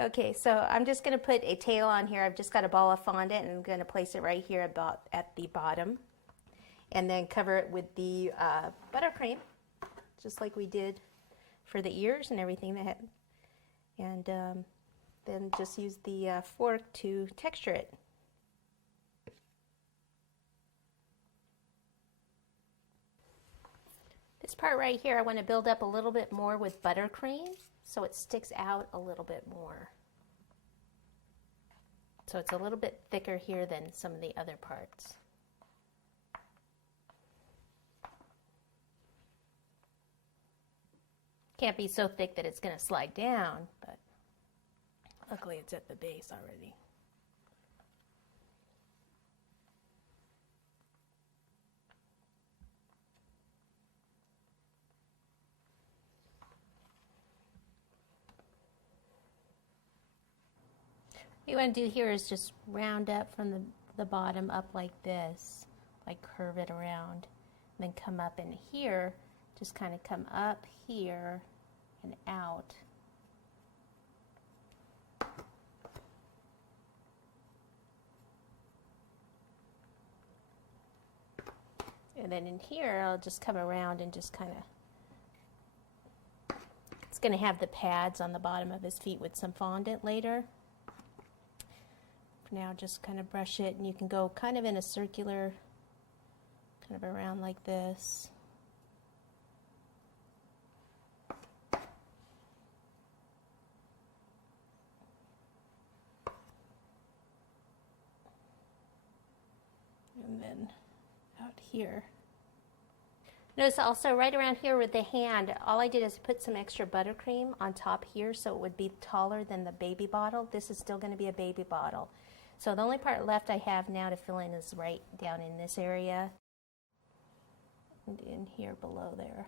Okay, so I'm just going to put a tail on here. I've just got a ball of fondant and I'm going to place it right here about at the bottom. And then cover it with the buttercream, just like we did for the ears and everything. And then just use the fork to texture it. This part right here, I want to build up a little bit more with buttercream so it sticks out a little bit more. So it's a little bit thicker here than some of the other parts. Can't be so thick that it's going to slide down, but luckily it's at the base already. What you want to do here is just round up from the bottom up like this, like curve it around, and then come up in here, just kind of come up here and out. And then in here, I'll just come around and just kind of, it's going to have the pads on the bottom of his feet with some fondant later. For now, just kind of brush it, and you can go kind of in a circular, kind of around like this. And then out here. Notice also right around here with the hand, all I did is put some extra buttercream on top here so it would be taller than the baby bottle. This is still going to be a baby bottle. So the only part left I have now to fill in is right down in this area and in here below there.